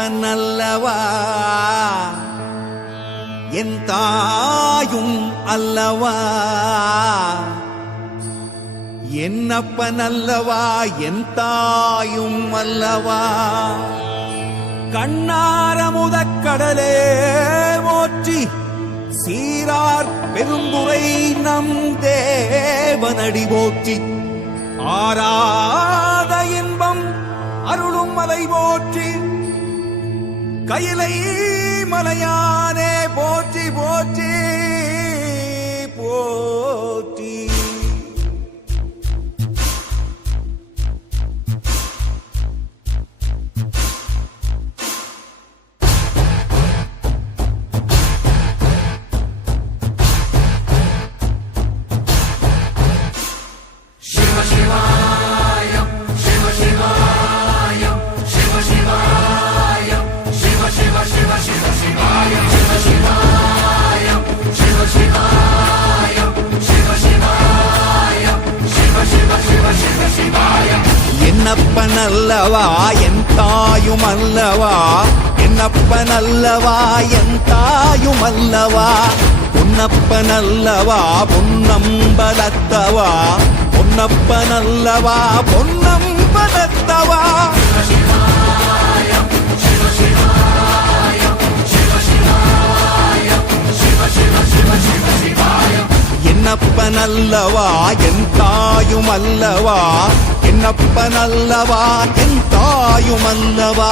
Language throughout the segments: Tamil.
என்னப்பன் அல்லவா என் தாயும் அல்லவா, என்னப்பன் அல்லவா என் தாயும் அல்லவா. கண்ணாரமுதக் கடலே போற்றி சீரார் பெருந்துரை நம் தேவனடி போற்றி. ஆராத இன்பம் அருளும் மலை போற்றி, கையிலை மலையானே போற்றி போற்றி போற்றி. என்னப்பன் அல்லவா என் தாயும் அல்லவா, என்னப்பன் அல்லவா என் தாயும் அல்லவா. பொன்னப்பன் அல்லவா பொன்னம்பலத்தவா, பொன்னப்பன் அல்லவா பொன்னம்பலத்தவா. என்னப்பன் அல்லவா என் தாயும் அல்லவா, என்னப்பன் அல்லவா என் தாயும் அல்லவா.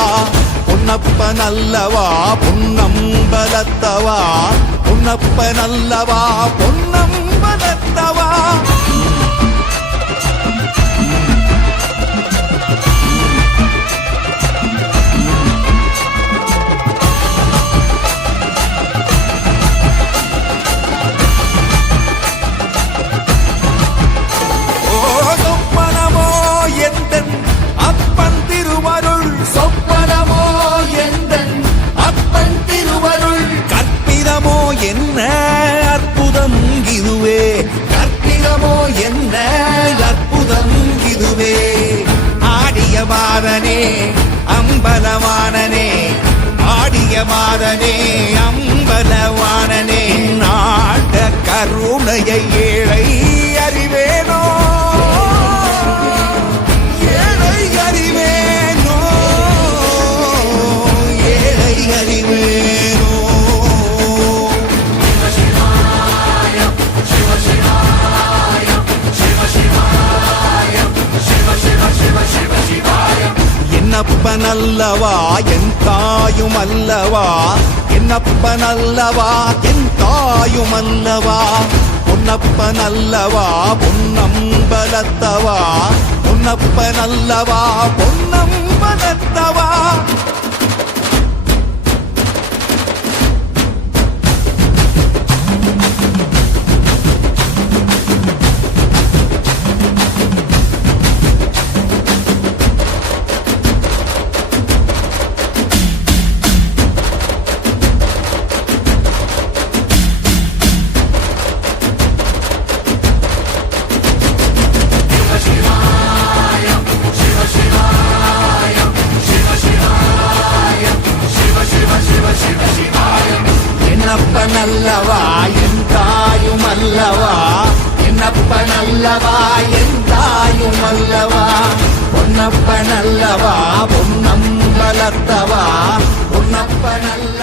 பொன்னப்பன் அல்லவா பொன்னம்பலத்தவா, பொன்னப்பன் அல்லவா பொன்னம்பலத்தவா. என்ன அற்புதம் இதுவே, கற்பிதமோ என்ன அற்புதம் இதுவே. ஆடிய மாதனே அம்பலவானனே, ஆடிய மாதனே அம்பலவானனே. நாட கருணையை ஏழை அறிவேனோ, ஏழை அறிவேனோ, ஏழை அறிவேனோ. என்னப்பன் அல்லவா என் தாயும் அல்லவா, என்னப்பன் அல்லவா என் தாயும் அல்லவா. பொன்னப்பன் அல்லவா பொன்னம்பலத்தவா, பொன்னப்பன் அல்லவா பொன்னம்பலத்தவா. என்னப்பன் அல்லவா என் தாயும் அல்லவா, என்னப்பன் அல்லவா என் தாயும் அல்லவா. பொன்னப்பன் அல்லவா பொன்னம்பலத்தவா, பொன்னப்பன் அல்லவா.